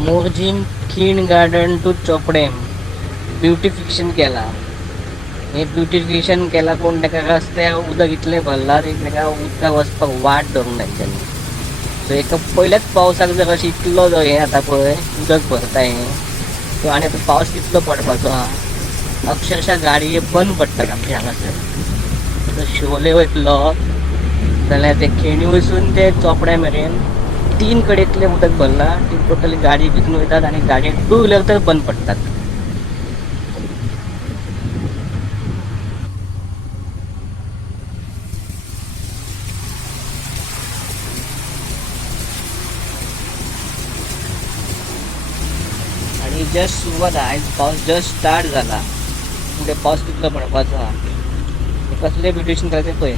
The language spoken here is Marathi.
मोर्जीम खीण गार्डन टू चोपडेम ब्युटिफिकेशन केला. हे ब्युटिफिकेशन केला कोण ताका रस्त्यार उदक इतलें भरला ताका उदकाक वचपाक वाट धरूंक ना तेंच्यांनी. सो एका पयल्याच पावसाक जर अशें इतलो जो हें जाता पळय उदक भरता हें, सो आनी आतां पावस कितलो पडपाचो आहा, अक्षरशः गाडये बंद पडटात आमच्या हांगासर. जर शिवोले वयतलो जाल्यार ते खेणी वयसून ते चोपड्या मेरेन 3 कडेतलें उदक भरलां. टोटली गाडी भितून वयतात आनी गाडये टू व्हिलर तर बंद पडटात. आणि जस्ट सुरवात आहे, आयज पावस जस्ट स्टार्ट जाला. फुडें पावस कितलो पडपाचो आहा. कसलें ब्युटिशन करायचें पळय.